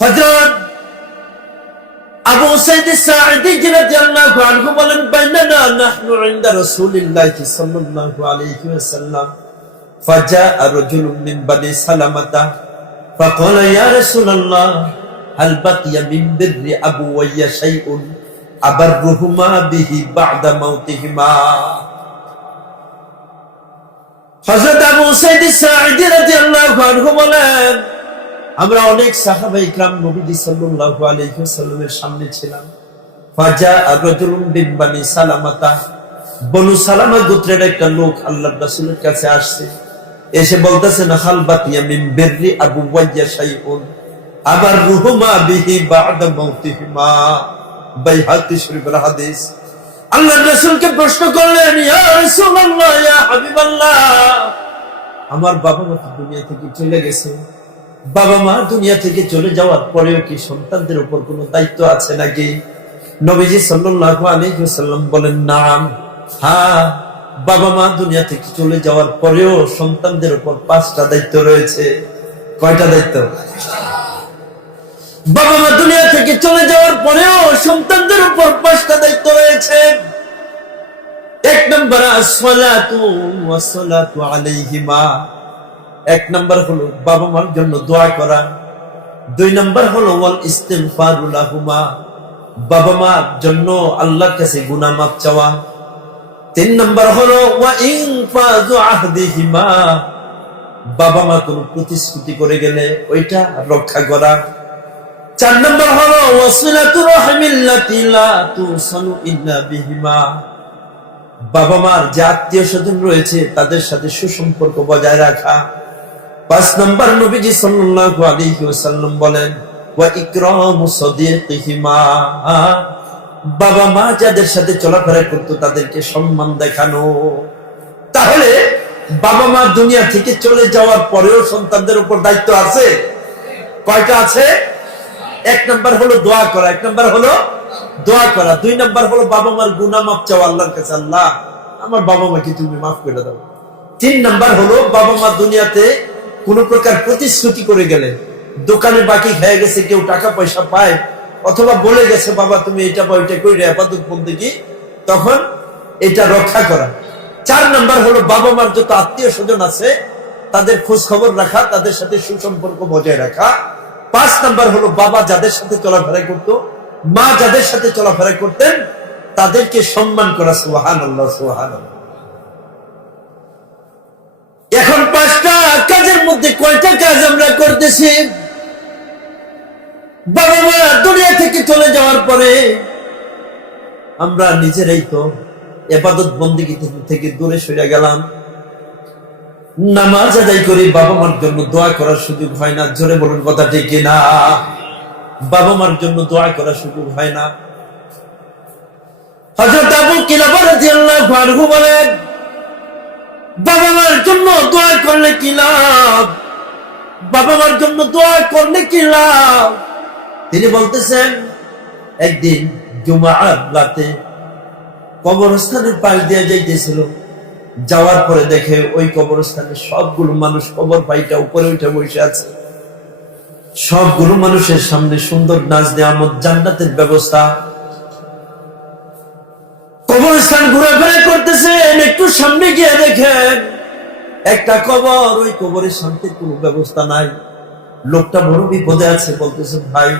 হযরত আবু সাঈদ আস-সাঈদী রাদিয়াল্লাহু আনহু বলেন, বাইনানা নাহনু ইনদা রাসূলিল্লাহি সাল্লাল্লাহু আলাইহি ওয়াসাল্লাম ফাজাআ রাজুলুম মিন বানি সালামাতা ফাকালা ইয়া রাসূলাল্লাহ হাল বাকিয়া মিন বিররি আবুওয়াইয়া শাইউন আবাররুহুমা বিহি বা'দা মাউতিহিমা। হযরত আবু সাঈদ আস-সাঈদী রাদিয়াল্লাহু আনহু বলেন, আমরা অনেক সাহাবায়ে কিরাম নবীজি সাল্লাল্লাহু আলাইহি ওয়াসাল্লামের সামনে ছিলাম। ফাজাআ রাজুলুম মিন বানি সালামাতা, বনু সালামা গোত্রের একটা লোক আল্লাহর রাসূলের কাছে আসছে। এসে বলতেছে, হাল বাকিয়া মিন বিররি আবুওয়াইয়া শাইউন আবাররুহুমা বিহি বা'দা মাউতিহিমা। বাইহাকি শরীফের হাদিস। আল্লাহর রাসূলকে প্রশ্ন করলেন, ইয়া রাসূলুল্লাহ, ইয়া হাবিবাল্লাহ, আমার বাবা মা দুনিয়া থেকে চলে গেছে, বাবা মা দুনিয়া থেকে চলে যাওয়ার পরেও কি সন্তানদের উপর কোনো দায়িত্ব আছে নাকি? নবীজি সাল্লাল্লাহু আলাইহি ওয়াসাল্লাম বলেন, নাম, হ্যাঁ, বাবা মা দুনিয়া থেকে চলে যাওয়ার পরেও সন্তানদের উপর 5টা দায়িত্ব রয়েছে। কয়টা দায়িত্ব? বাবা মা দুনিয়া থেকে চলে যাওয়ার পরেও সন্তানদের উপর 5টা দায়িত্ব রয়েছে। 1 নম্বর আসসালাতু ওয়াসসালাতু আলাইহিমা। 1 নম্বর হলো বাবা মার জন্য দোয়া করা। 2 নম্বর হলো ওয়াল ইস্তিগফারু লাহুমা, বাবা মার জন্য আল্লাহর কাছে গুনাহ মাফ চাওয়া। 3 নম্বর হলো ওয়া ইনফাযু আহদিহিমা, বাবা মা কোনো প্রতিশ্রুতি করে গেলে ওইটা রক্ষা করা। 4 নম্বর হলো ওয়াসিলাতু রাহিমিল্লাতি লা তুসালু ইল্লা বিহিমা, বাবা মার যে আত্মীয় স্বজন রয়েছে তাদের সাথে সুসম্পর্ক বজায় রাখা। 5 নম্বর নবীজি সাল্লাল্লাহু আলাইহি ওয়াসাল্লাম বলেন, ওয়া ইকরামু সাদিকিহিমা, বাবা মা যাদের সাথে চলাফেরা করতো তাদেরকে সম্মান দেখানো। তাহলে বাবা মা দুনিয়া থেকে চলে যাওয়ার পরেও সন্তানদের উপর দায়িত্ব আছে। কয়টা আছে? 1 নম্বর হলো দোয়া করা, 1 নম্বর হলো দোয়া করা। 2 নম্বর হলো বাবা মার গুনাহ মাফ চাওয়া আল্লাহর কাছে, আল্লাহ আমার বাবা মাকে তুমি মাফ করে দাও। 3 নম্বর হলো বাবা মা দুনিয়াতে কোন প্রকার প্রতিশ্রুতি করে গেলে, দোকানে বাকি খেয়ে গেছে, কেউ টাকা পয়সা পায় অথবা বলে গেছে বাবা তুমি এটা বা ওইটা কইরে ইবাদত বন্দেগী, তখন এটা রক্ষা করা। 4 নম্বর হলো বাবা মার যত আত্মীয় স্বজন আছে তাদের খোঁজ খবর রাখা, তাদের সাথে সুসম্পর্ক বজায় রাখা। 5 নম্বর হলো বাবা যাদের সাথে চলাফেরা করতো, মা যাদের সাথে চলাফেরা করতেন তাদেরকে সম্মান করা। সুবহানাল্লাহ, সুবহানাল্লাহ। এখন 5টা কাজের মধ্যে কয়টা কাজ আমরা করতেছি? বাবা মা দুনিয়া থেকে চলে যাওয়ার পরে আমরা নিজেরাই তো ইবাদত বন্দেগী থেকে দূরে সরে গেলাম। নামাজ আদায় করি, বাবা মার জন্য দোয়া করার সুযোগ হয় না। জোরে বলুন কথা ঠিক কিনা? বাবা মার জন্য দোয়া করার সুযোগ হয় না। হযরত আবু কিলাবা রাদিয়াল্লাহু আনহু বলেন, বাবা মার জন্য দোয়া করলে কি লাভ? বাবা মার জন্য দোয়া করলে কি লাভ? তিনি বলতেছেন, একদিন জুমার রাতে কবরস্থানের পাশ দিয়ে যাইতেছিল, যাওয়ার পরে দেখে ওই কবরস্থানে সবগুলো মানুষ কবর পাইটা উপরে উঠে বসে আছে। সবগুলো মানুষের সামনে সুন্দর নাজ নেয়ামত, জান্নাতের ব্যবস্থা। কবরস্থান ঘোরাফেরা করতেছেন, একটু সামনে গিয়ে দেখেন একটা কবর, ওই কবরের শান্তির কোনো ব্যবস্থা নাই। লোকটা বড় বিপদে আছে। বলতেছে, ভাই,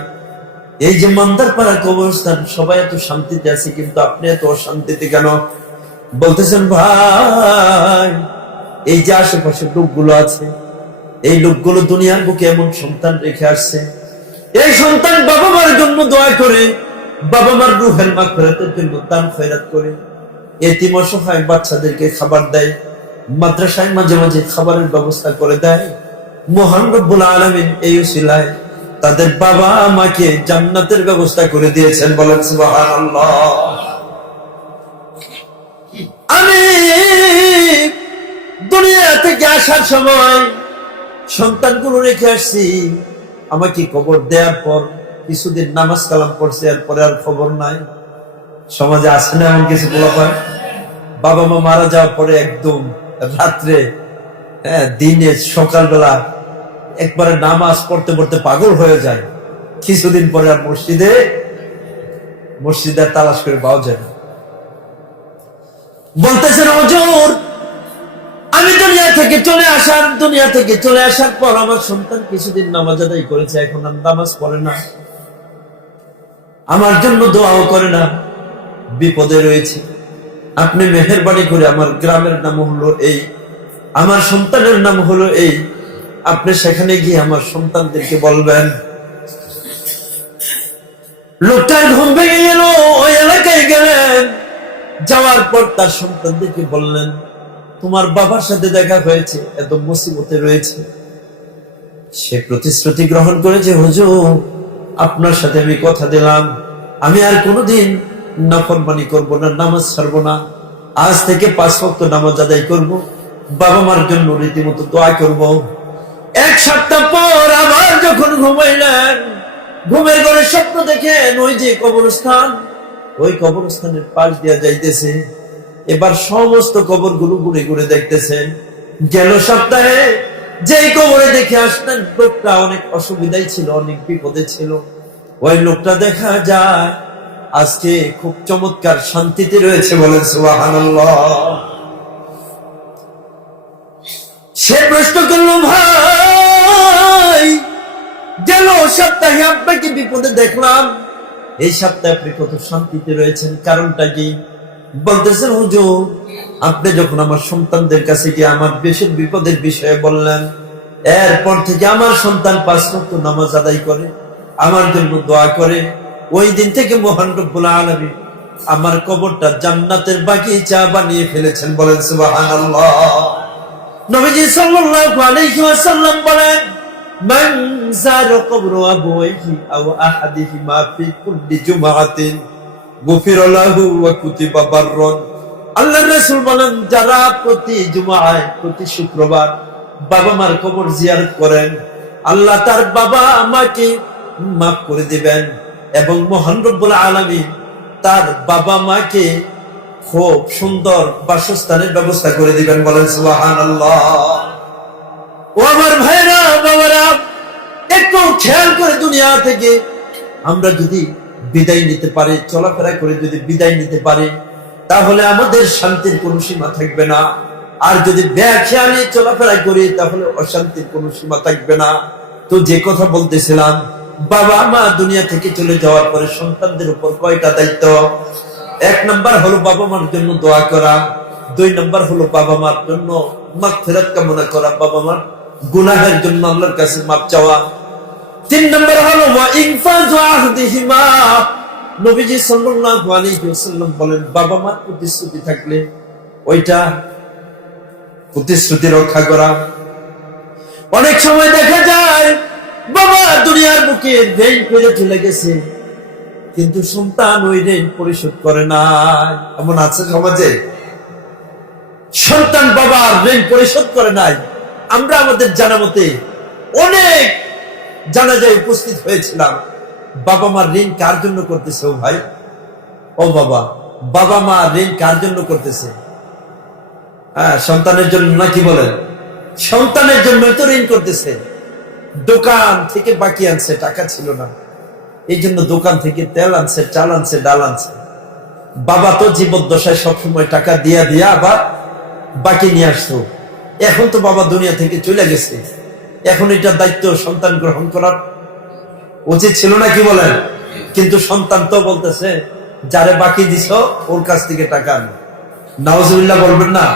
এই যে মান্দারপাড়া কবরস্থান সবাই এত শান্তিতে আছে, কিন্তু আপনি এত অশান্তিতে কেন? বলতেছেন, ভাই, এই যে আশেপাশে লোকগুলো আছে, এই লোকগুলো দুনিয়ার বুকে এমন সন্তান রেখে আসছে, এই সন্তান বাবা মার জন্য দোয়া করে, বাবা মার রুহের মাগফিরাতের জন্য দান খয়রাত করে, এতিম অসহায় বাচ্চাদেরকে খাবার দেয়, মাদ্রাসায় মাঝে মাঝে খাবারের ব্যবস্থা করে দেয়। মহান রব্বুল আলামিন এই উসিলায় তাদের বাবা মাকে জান্নাতের ব্যবস্থা করে দিয়েছেন। বলেন সুবহানাল্লাহ। আমি দুনিয়া থেকে আসার সময় সন্তানগুলো রেখে আসছি, আমাকে কবর দেওয়ার পর কিছুদিন নামাজ কালাম পড়ছে, এরপরে আর খবর নাই। সমাজে আসে না এমন কিছু বলা? বাবা মা মারা যাওয়ার পরে একদম রাত্রে, দিনে, সকালবেলা একবারে নামাজ পড়তে পড়তে পাগল হয়ে যায়। কিছুদিন পরে আর মসজিদে তালাশ করে পাওয়া যায় না। বলতেছেন হুজুর, আমি দুনিয়া থেকে চলে আসার পর আমার সন্তান কিছুদিন নামাজ আদায় করেছে, এখন আর নামাজ পড়ে না, আমার জন্য দোয়াও করে না, বিপদে রয়েছে। আপনি মেহেরবানি করে, আমার গ্রামের নাম হলো এই, আমার সন্তানের নাম হলো এই, আপনি সেখানে গিয়ে আমার সন্তানদেরকে বলবেন। লোকটার ঘুম ভেঙে গেল, ওই এলাকায় গেলেন, যাওয়ার পর তার সন্তানদেরকে বললেন, তোমার বাবার সাথে দেখা হয়েছে, এত মুসিবতে রয়েছে। সে প্রতিশ্রুতি গ্রহণ করেছে, হুজুর আপনার সাথে আমি কথা দিলাম, আমি আর কোনোদিন নাফরমানি করব না, নামাজ ছাড়বো না, আজ থেকে 5 ওয়াক্ত নামাজ আদায় করব, বাবা মার জন্য রীতিমতো দোয়া করব। 1 সপ্তাহ পর আবার যখন ঘুমাইলেন, ঘুমের ঘরে স্বপ্ন দেখেন ওই যে কবরস্থান, ওই কবরস্থানের পাশ দিয়া যাইতেছে। এবার সমস্ত কবরগুলো ঘুরে ঘুরে দেখতেছেন। গেল সপ্তাহে যেই কবরে দেখে আসলেন, লোকটা অনেক অসুবিধায় ছিল, অনেক বিপদে ছিল, ওই লোকটা দেখা যায় আজকে খুব চমৎকার শান্তিতে রয়েছে, বলেন সুবহানাল্লাহ। সে প্রশ্ন করলো, ভাই গেল সপ্তাহে আপনাকে বিপদে দেখলাম, এই সপ্তাহে আপনি কত শান্তিতে রয়েছেন, কারণটা কি? বলতেছেন, হুজুর আপনি যখন আমার সন্তানদের কাছে গিয়ে আমার বেশি বিপদের বিষয়ে বললেন, এরপর থেকে আমার সন্তান 5 ওয়াক্ত নামাজ আদায় করে, আমার জন্য দোয়া করে। ওই দিন থেকে মহান রব্বুল আলামিন আমার কবরটা জান্নাতের বাগিচা বানিয়ে ফেলেছেন, বলেন সুবহানাল্লাহ। নবীজি সাল্লাল্লাহু আলাইহি ওয়াসাল্লাম বলেন, মান যারা কবর আবওয়াইহি আও আহাদিহিমা ফি কুল্লি জুমআতিন গুফিরা লাহু ওয়া কুতিবা বাররান। আল্লাহর রাসূল বলেন, যারা প্রতি জুমআয়, প্রতি শুক্রবার বাবা মার কবর জিয়ারত করেন, আল্লাহ তার বাবা মাকে মাফ করে দিবেন এবং মহান রব্বুল আলামিন তার বাবা মাকে খুব সুন্দর বাসস্থানের ব্যবস্থা করে দিবেন, বলেন সুবহানাল্লাহ। ও আমার ভাইরা, বাবারা, একটু খেয়াল করে দুনিয়া থেকে আমরা যদি বিদায় নিতে পারি, চলাফেরা করে যদি বিদায় নিতে পারি, তাহলে আমাদের শান্তির কোনো সীমা থাকবে না। আর যদি বেখেয়ালি চলাফেরা করি, তাহলে অশান্তির কোনো সীমা থাকবে না। তো যে কথা বলতেছিলাম, বাবা মা দুনিয়া থেকে চলে যাওয়ার পরে সন্তানদের উপর কয়টা দায়িত্ব? 1 নাম্বার হলো বাবা মার জন্য দোয়া করা, 2 নাম্বার হলো বাবা মার জন্য মাগফিরাত কামনা করা, বাবা মার গুনাহের জন্য আল্লাহর কাছে মাপ চাওয়া, 3 নাম্বার হলো ওয়া ইনফাযু আহদিহিমা। নবীজি সাল্লাল্লাহু আলাইহি ওয়াসাল্লাম বলেন, বাবা মার প্রতিশ্রুতি থাকলে ওইটা প্রতিশ্রুতি রক্ষা করা। অনেক সময় দেখা যায় বাবা দুনিয়ার বুকে ঋণ করে চলে গেছে, কিন্তু সন্তান ওই ঋণ পরিশোধ করে না। এমন আছে সমাজে, সন্তান বাবার ঋণ পরিশোধ করে নাই। আমরা আমাদের জানা মতে অনেক জানাজায় উপস্থিত হয়েছিলাম। বাবা মা ঋণ কার জন্য করতেছে? ও ভাই, ও বাবা, বাবা মা ঋণ কার জন্য করতেছে? হ্যাঁ, সন্তানের জন্য নাকি বলেন? সন্তানের জন্য তো ঋণ করতেছে। দোকান থেকে বাকি আনছে, টাকা ছিল না, এই জন্য দোকান থেকে তেল আনছে, চাল আনছে, ডাল আনছে। বাবা তো জীবদ্দশায় সবসময় টাকা দিয়া দিয়া আবার বাকি নিয়ে আসতো। এখন তো বাবা দুনিয়া থেকে চলে গেছে, এখন এটার দায়িত্ব সন্তান গ্রহণ করার উচিত ছিল না, কি বলেন? কিন্তু সন্তান তো বলতেছে, যারে বাকি দিছ ওর কাছ থেকে টাকা আন। নাউজুবিল্লাহ বলবেন না?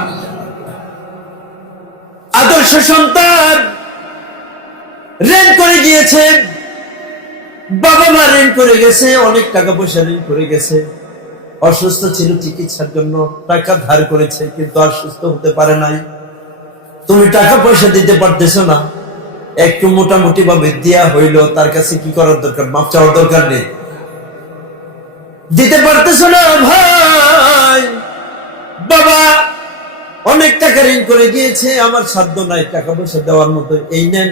আদর্শ সন্তান ঋণ করে গিয়েছে, বাবা মা ঋণ করে গেছে, অনেক টাকা পয়সা ঋণ করে গেছে। অসুস্থ ছিল, চিকিৎসার জন্য টাকা ধার করেছে, কিন্তু আর সুস্থ হতে পারে নাই। তুমি টাকা পয়সা দিতে পারতেছো না, একটু মোটামুটি ভাবে দেয়া হইলো, তার কাছে কি করার দরকার? মাপ চাওয়ার দরকার নেই? দিতে পারতেছো না ভাই, বাবা অনেক টাকা ঋণ করে গিয়েছে, আমার সাধ্য নাই টাকা পয়সা দেওয়ার মতো, এই নেন,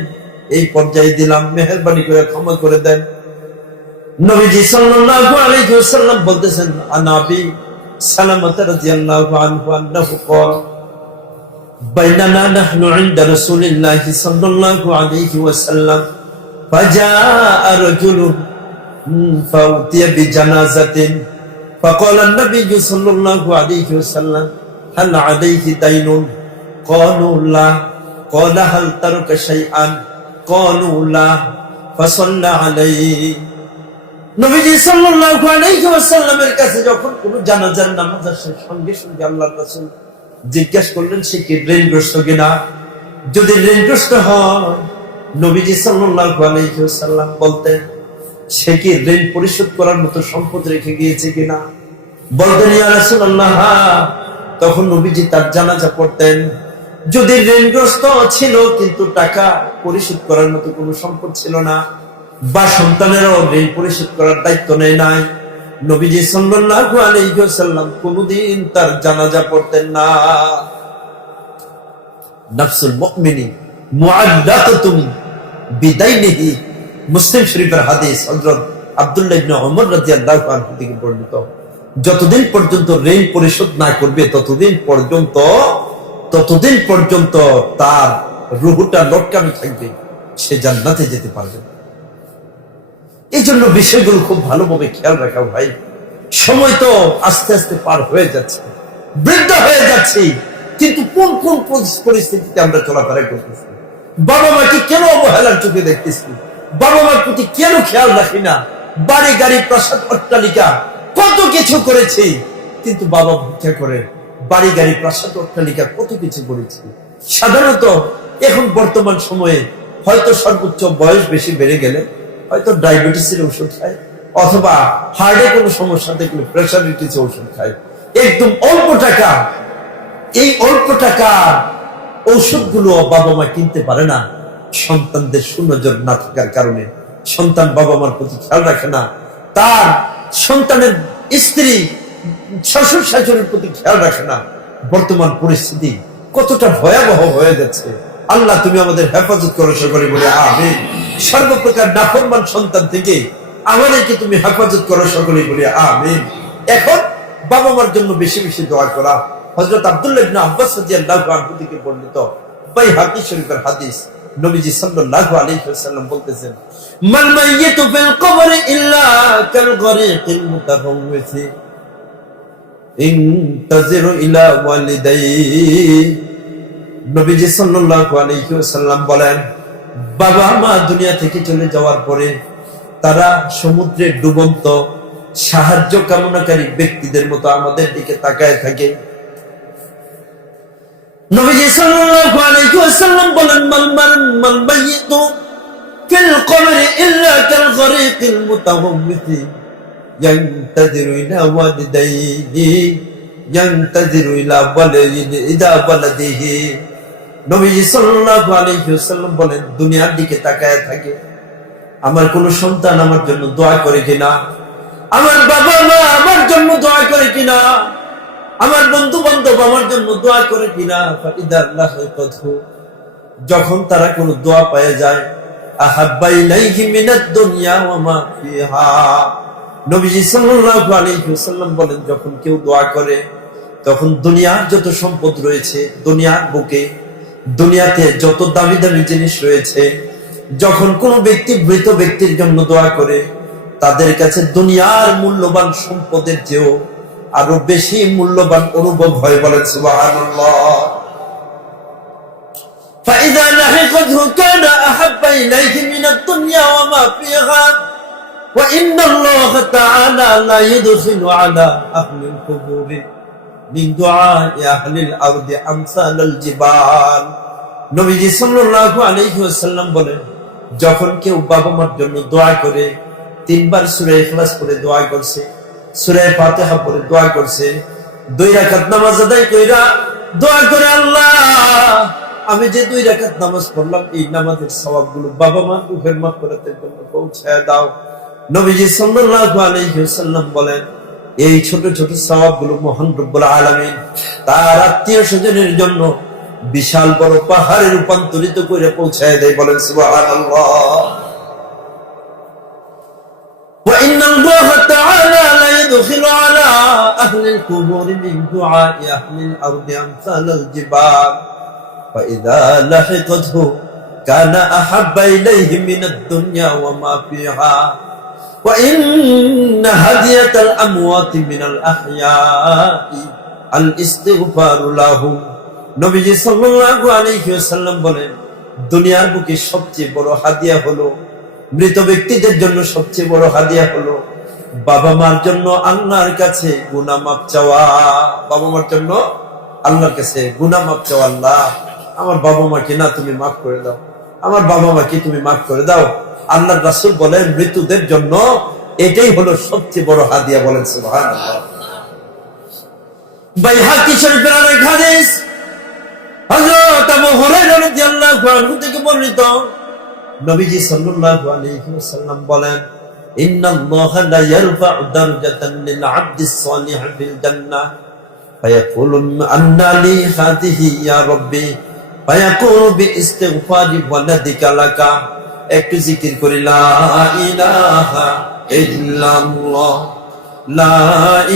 এই পর্যায়ে দিলাম, মেহেরবানি করে ক্ষমা করে দেন। নবীজি সাল্লাল্লাহু আলাইহি ওয়াসাল্লাম বলতেছেন, আনাবি সালামাত রাদিয়াল্লাহু আনহু আন্নাহু ক্বালা বাইনানা নাহনু ইনদা রাসূলিল্লাহি সাল্লাল্লাহু আলাইহি ওয়াসাল্লাম فجاء رجل فأتي بجنازة فقال النبي صلى الله عليه وسلم هل عليه دين قالوا لا قال هل ترك شيئا قالوا لا فصلى عليه নবীজি সাল্লাল্লাহু আলাইহি ওয়াসাল্লামের কাছে যখন কোন জানাজার নামাজ আসে সঙ্গে সঙ্গে আল্লাহর রাসূল জিজ্ঞাসা করলেন সে কি ঋণগ্রস্ত কিনা। যদি ঋণগ্রস্ত হয় নবীজি সাল্লাল্লাহু আলাইহি ওয়াসাল্লাম বলতেন সে কি ঋণ পরিশোধ করার মতো সম্পদ রেখে গিয়েছে কিনা। বলতেন ইয়া রাসূলুল্লাহ, তখন নবীজি তার জানাজা পড়তেন। যদি ঋণগ্রস্ত ছিল কিন্তু টাকা পরিশোধ করার মতো কোনো সম্পদ ছিল না বা সন্তানেরও ঋণ পরিশোধ করার দায়িত্ব নেই নাই, নবীজি সাল্লাল্লাহু আলাইহি ওয়াসাল্লাম কোনদিন তার জানাজা পড়তেন না। নাফসুল মুমিনি মুআল্লাকাতুন বিদাইনিহি, মুসলিম শরীফের হাদিস, হযরত আব্দুল্লাহ ইবনে ওমর রাদিয়াল্লাহু আনহু থেকে বর্ণিত। যতদিন পর্যন্ত ঋণ পরিশোধ না করবে ততদিন পর্যন্ত তার রূহটা লটকানো থাকবে, সে জান্নাতে যেতে পারবে। এই জন্য বিষয়গুলো খুব ভালোভাবে খেয়াল রাখা ভাই। সময় তো আস্তে আস্তে পার হয়ে যাচ্ছে, বৃদ্ধ হয়ে যাচ্ছে, কিন্তু কোন কোন পরিস্থিতিতে আমরা চলাফেরা করতেছি, বাবা মাকে কেন অবহেলার চোখে দেখতেছি, বাবা মার প্রতি কেন খেয়াল রাখি না। বাড়ি গাড়ি প্রাসাদ অট্টালিকা কত কিছু করেছি, কিন্তু বাবা ভিক্ষা করে। বাড়ি গাড়ি প্রাসাদ অট্টালিকা কত কিছু করেছি। সাধারণত এখন বর্তমান সময়ে হয়তো সর্বোচ্চ বয়স বেশি বেড়ে গেলে হয়তো ডায়াবেটিসের ওষুধ খায়, অথবা হার্টে কোনো সমস্যা দেখলে প্রেশারিটিসের ওষুধ খায়। একদম অল্প টাকা, এই অল্প টাকা ঔষধগুলো বাবা মা কিনতে পারে না সন্তানদের সুনজর না থাকার কারণে। সন্তান বাবা মার প্রতি খেয়াল রাখে না, তার সন্তানের স্ত্রী শ্বশুর শাশুড়ির প্রতি খেয়াল রাখে না। বর্তমান পরিস্থিতি কতটা ভয়াবহ হয়ে যাচ্ছে। আল্লাহ তুমি আমাদের হেফাজত করো, সকলে বলে আমিন। সর্বপ্রকার নাফরমান সন্তান থেকে আমাদেরকে তুমি হেফাজত করো, সকলে বলে আমিন। এখন বাবা মার জন্য বেশি বেশি দোয়া করা। হযরত আব্দুল্লাহ ইবনে আব্বাস রাদিয়াল্লাহু আনহু থেকে বর্ণিত বাইহাকী শরীফের হাদিস, নবীজি সাল্লাল্লাহু আলাইহি ওয়াসাল্লাম বলতেছেন মাল মাইয়িতু ফিল কবরি ইল্লা কাল গরিকিল মুতাফাওবিসি ইনতাজিরু ইলা ওয়ালিদাইহি। নবীজি সাল্লাল্লাহু আলাইহি ওয়াসাল্লাম বলেন, বাবা মা দুনিয়া থেকে চলে যাওয়ার পরে তারা সমুদ্রে ডুবন্ত সাহায্য কামনাকারী ব্যক্তিদের মতো আমাদের দিকে তাকায় থাকে। নবীজি সাল্লাল্লাহু আলাইহি ওয়াসাল্লাম বলেন মাল মাইয়িতু ফিল কবরি ইল্লা কাল গরিকিল মুতাওয়াম্মিতি ইয়ানতাজিরু ইলা ওয়ালিদাইহি ইয়ানতাজিরু ইলা ওয়ালিদিহি। নবীজি সাল্লাল্লাহু আলাইহি ওয়াসাল্লাম বলেন, দুনিয়ার দিকে তাকায় থাকে, আমার কোন সন্তান আমার জন্য দোয়া করে কিনা, আমার বাবা মা আমার জন্য দোয়া করে কিনা, আমার বন্ধু বান্ধব আমার জন্য দোয়া করে কিনা। যখন তারা কোন দোয়া পেয়ে যায়, আহাব্বা ইলাইহি মিনাদ দুনিয়া ওয়া মা ফিহা। নবীজি সাল্লাল্লাহু আলাইহি ওয়াসাল্লাম বলেন, যখন কেউ দোয়া করে তখন দুনিয়ার যত সম্পদ রয়েছে, দুনিয়ার বুকে দুনিয়াতে যত দামি দামি জিনিস রয়েছে, যখন কোন ব্যক্তি মৃত ব্যক্তির জন্য দোয়া করে তাদের কাছে দুনিয়ার মূল্যবান সম্পদের চেয়েও আরো বেশি মূল্যবান অনুভব হয়। বলেন সুবহানাল্লাহ। فإذا لحقته كان أحب إليه من الدنيا وما فيها وإن الله تعالى لا يدخل على أهل القبور من دعاء أهل الأرض أمثال الجبال। নবীজি সাল্লাল্লাহু আলাইহি ওয়াসাল্লাম বলেন, যখন কেউ বাবা মার জন্য দোয়া করে, 3 বার সূরা ইখলাস পড়ে দোয়া করছে, সূরা ফাতিহা পড়ে দোয়া করছে, 2 রাকাত নামাজ আদায় কইরা দোয়া করে, আল্লাহ আমি যে 2 রাকাত নামাজ পড়লাম এই নামাজের সওয়াবগুলো বাবা মার রূহের মাগফিরাতের জন্য পৌঁছায় দাও। নবীজি সাল্লাল্লাহু আলাইহি ওয়াসাল্লাম বলেন, এই ছোট ছোট সওয়াবগুলো মহান রব্বুল আলামিন তার আত্মীয় স্বজনের জন্য বিশাল বড় পাহাড়ে রূপান্তরিত করে পৌঁছায় দেয়। বলেন সুবহানাল্লাহ। ওয়া ইন্নাল্লাহা তাআলা লা ইয়াদখিলু আলা আহলিল কুবুরি মিন দুআই আহলিল আরদি আমসালাল জিবাল ফা ইযা লাহিকাতহু কানা আহাব্বা ইলাইহি মিনাদ দুনিয়া ওয়া মা ফিহা ওয়া ইন্না হাদিয়াতাল আমওয়াতি মিনাল আহইয়াই আল ইস্তিগফারু লাহুম। নবীজি সাল্লাল্লাহু আলাইহি ওয়াসাল্লাম বলেন, দুনিয়ার বুকে সবচেয়ে বড় হাদিয়া হলো, মৃত ব্যক্তিদের জন্য সবচেয়ে বড় হাদিয়া হলো বাবা মার জন্য আল্লাহর কাছে গুনাহ মাফ চাওয়া। বাবা মার জন্য আল্লাহর কাছে গুনাহ মাফ চাওয়া, আল্লাহ আমার বাবা মাকে না তুমি মাফ করে দাও, আমার বাবা মাকে তুমি মাফ করে দাও। আল্লাহর রাসূল বলেন মৃতদের জন্য এটাই হলো সবচেয়ে বড় হাদিয়া। বলেন সুবহানাল্লাহ। বাইহাকি শরীফের আরেক হাদিস হযরত আবু হুরায়রা রাদিয়াল্লাহু আনহু থেকে বর্ণিত, নবীজি সাল্লাল্লাহু আলাইহি ওয়াসাল্লাম বলেন, ইন্নাল্লাহা লা ইয়ারফা'ু দারজাতান লিল 'আবদিস সালিহ ফিল জান্নাহ ফায়াকুলু আন্না লি হাদিহি ইয়া রাব্বি ফায়াকুলু বিইস্তিগফারি ওয়ালাদিকা লাকা। একটু জিকির করি, লা ইলাহা ইল্লাল্লাহ, লা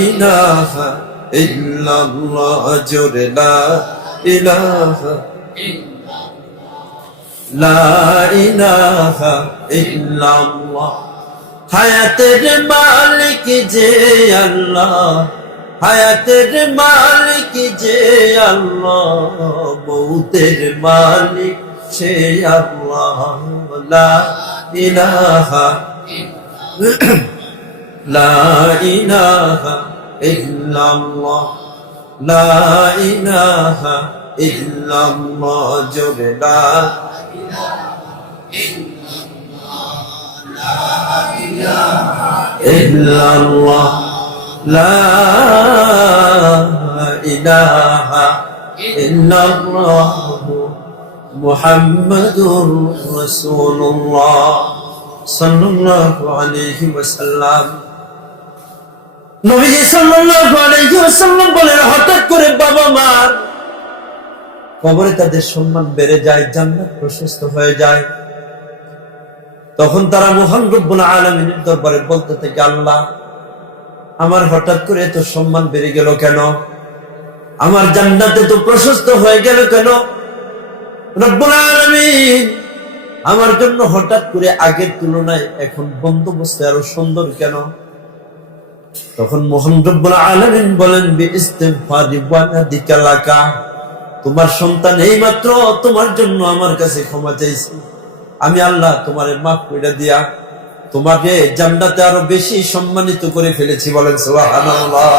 ইলাহা ইল্লাল্লাহ, জোরে লা ইলাহা লা ইলাহা ইল্লাল্লাহ। হায়াতের মালিক যে আল্লাহ, হায়াতের মালিক যে আল্লাহ, মৌতের মালিক সে আল্লাহ। লা ইলাহা লা ইলাহা ইল্লাল্লাহ, লা ইলাহা ইল্লাল্লাহ, জোরে লা ইল্লাল্লাহ, লা ইলাহা ইল্লাল্লাহ, মুহাম্মাদুর রাসূলুল্লাহ সাল্লাল্লাহু আলাইহি ওয়াসাল্লাম। নবী সাল্লাল্লাহু আলাইহি ওয়াসাল্লাম বলেন, হঠাৎ করে বাবা মার কবরে তাদের সম্মান বেড়ে যায়, জান্নাত প্রশস্ত হয়ে যায়। তখন তারা মহান রব্বুল আলামিনের দরবারে বলতে থাকে, আল্লাহ আমার হঠাৎ করে এত সম্মান বেড়ে গেল কেন, আমার জান্নাতে তো প্রশস্ত হয়ে গেল কেন? রব্বুল আলামিন আমার জন্য হঠাৎ করে আগের তুলনায় এখন বন্দোবস্ত আরো সুন্দর কেন? তখন মহান রব্বুল আলামিন বলেন, বিইস্তিগফারি ওয়ালাদিকা লাকা, তোমার সন্তান এইমাত্র তোমার জন্য আমার কাছে ক্ষমা চাইছে, আমি আল্লাহ তোমারে মাফ করে দিয়া তোমাকে জান্নাতে আরো বেশি সম্মানিত করে ফেলেছি। বলেন সুবহানাল্লাহ।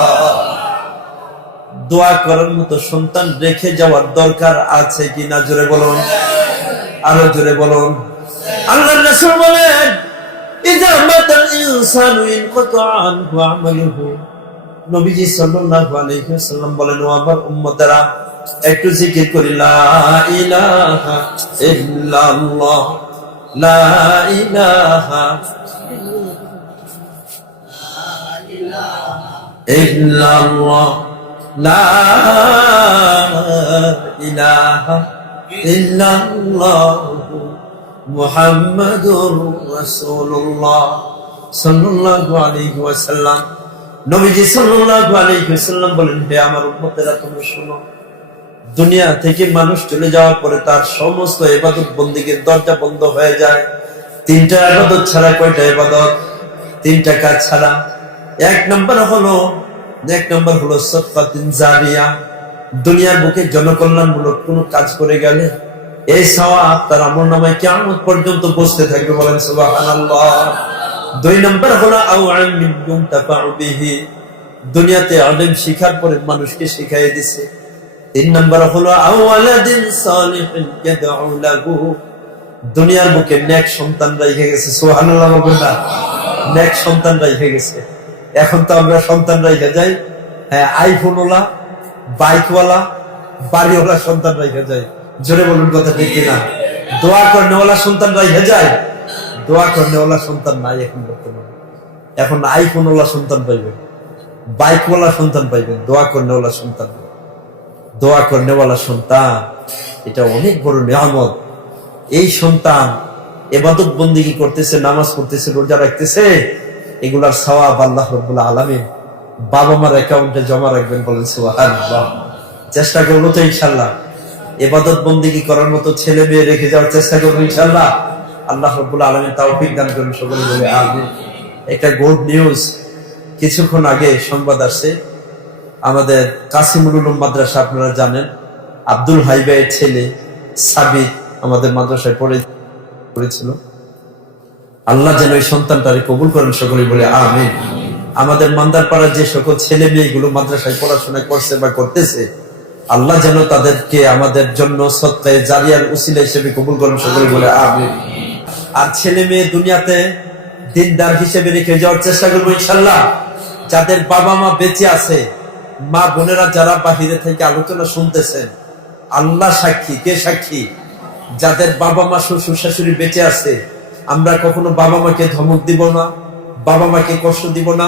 দোয়া করার মতো সন্তান রেখে যাওয়ার দরকার আছে কিনা? জোরে বলুন, আরো জোরে বলুন। আল্লাহর রাসূল বলেন, ইযা মাতাল ইনসানু ইনকাতা আনহু আমালুহু। নবীজি সাল্লাল্লাহু আলাইহি ওয়াসাল্লাম বলেন, ও আমার উম্মতেরা একটু জিকির করি, লা ইলাহা ইল্লাল্লাহ, লা ইলাহা ইল্লাল্লাহ, লা ইলাহা ইল্লাল্লাহ, মুহাম্মাদুর রাসূলুল্লাহ সাল্লাল্লাহু আলাইহি ওয়াসাল্লাম। নবীজি সাল্লাল্লাহু আলাইহি ওয়াসাল্লাম বলেন, হে আমার উম্মতেরা তোমরা শোনো, দুনিয়া থেকে মানুষ চলে যাওয়ার পরে তার সমস্ত ইবাদত বন্দেগীর দরজা বন্ধ হয়ে যায়। তিনটা ইবাদত ছাড়া। কয়টা ইবাদত? তিনটা কাজ ছাড়া। এক নম্বর হলো সাদকাতুন জারিয়া। দুনিয়ার বুকে জনকল্যাণমূলক কোন কাজ করে গেলে এই সওয়াব তার আমলনামায় কিয়ামত পর্যন্ত বসতে থাকবে। বলেন সুবহানাল্লাহ। দুই নম্বর হলো আও ইলমিন ইউনতাফাউ বিহি, দুনিয়াতে ইলম শিখার পরে মানুষকে শিখিয়ে দিয়েছে। তিন নম্বর হলো আও ওয়ালাদিন সালিহিন ইয়াদউ লাহু, দুনিয়ার বুকে নেক সন্তান রেখে গেছে। সুবহানাল্লাহ বলুন না, নেক সন্তান রেখে গেছে। এখন তো আমরা সন্তান রেখে যাই, হ্যাঁ, আইফোনওয়ালা, বাইকওয়ালা, বাড়িওয়ালা সন্তান রেখে যাই। জোরে বলুন কথা ঠিক কিনা? দোয়া করনেওয়ালা সন্তান রেখে যায়, দোয়া করনেওয়ালা সন্তান নাই এখন বর্তমানে। এখন আইফোনওয়ালা সন্তান পাইবেন, বাইকওয়ালা সন্তান পাইবেন, দোয়া করনেওয়ালা সন্তান। দোয়া করনেওয়ালা সন্তান এটা অনেক বড় নিয়ামত। এই সন্তান ইবাদত বন্দেগী করতেছে, নামাজ পড়তেছে, রোজা রাখতেছে, এগুলার সওয়াব আল্লাহ রাব্বুল আলামিন বাবা মার অ্যাকাউন্টে জমা রাখবেন। বলেন সুবহানাল্লাহ। চেষ্টা করবো তো ইনশাআল্লাহ, ইবাদত বন্দেগী করার মতো ছেলে মেয়ে রেখে যাওয়ার চেষ্টা করবো ইনশাআল্লাহ। আল্লাহ রাব্বুল আলামিন তৌফিক দান করুন, সকলে বলে আমিন। একটা গুড নিউজ, কিছুক্ষণ আগে সংবাদ আসছে, আমাদের কাসিমুল উলুম মাদ্রাসা, আপনারা জানেন, আব্দুল হাই ভাইয়ের ছেলে সাবিত আমাদের মাদ্রাসায় পড়েছিল। আল্লাহ যেন এই সন্তানটারে কবুল করেন, সকলে বলে আমিন। আমাদের মান্দারপাড়ার যে সকল ছেলে মেয়েগুলো মাদ্রাসায় পড়াশোনা করছে বা করতেছে, আল্লাহ যেন তাদেরকে আমাদের জন্য সদকায়ে জারিয়ার উসিলা হিসেবে কবুল করেন, সকলে বলে আমিন। আর ছেলে মেয়ে দুনিয়াতে দিনদার হিসেবে রেখে যাওয়ার চেষ্টা করবো ইনশাআল্লাহ। যাদের বাবা মা বেঁচে আছে, মা বোনেরা যারা বাহিরে থেকে আলোচনা শুনতেছেন, আল্লাহ সাক্ষী, কে সাক্ষী, যাদের বাবা মা শ্বশুর শাশুড়ি বেঁচে আছে, আমরা কখনো বাবা মাকে ধমক দিব না, বাবা মাকে কষ্ট দিব না,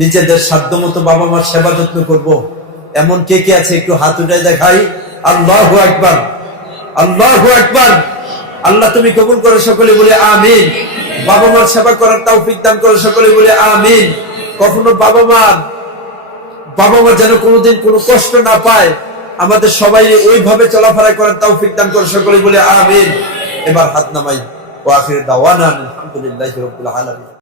নিজেদের সাধ্য মতো বাবা মার সেবা যত্ন করব। এমন কে কে আছে একটু হাত উঠায় দেখাই। আল্লাহু আকবার, আল্লাহু আকবার। আল্লাহ তুমি কবুল করো, সকলে বলে আমিন। বাবা মার সেবা করার তৌফিক দান করো, সকলে বলে আমিন। কখনো বাবা মা যেন কোনোদিন কোনো কষ্ট না পায়, আমাদের সবাই ওইভাবে চলাফেরা করার তৌফিক দান করো, সকলে বলে আমিন। এবার হাত নামাই। ওয়া আখির দাওয়ানা আলহামদুলিল্লাহি রাব্বিল আলামিন।